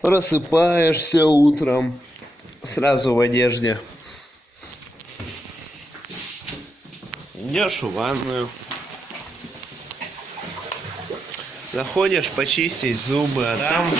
Просыпаешься утром, сразу в одежде. Идешь в ванную. Заходишь почистить зубы, а там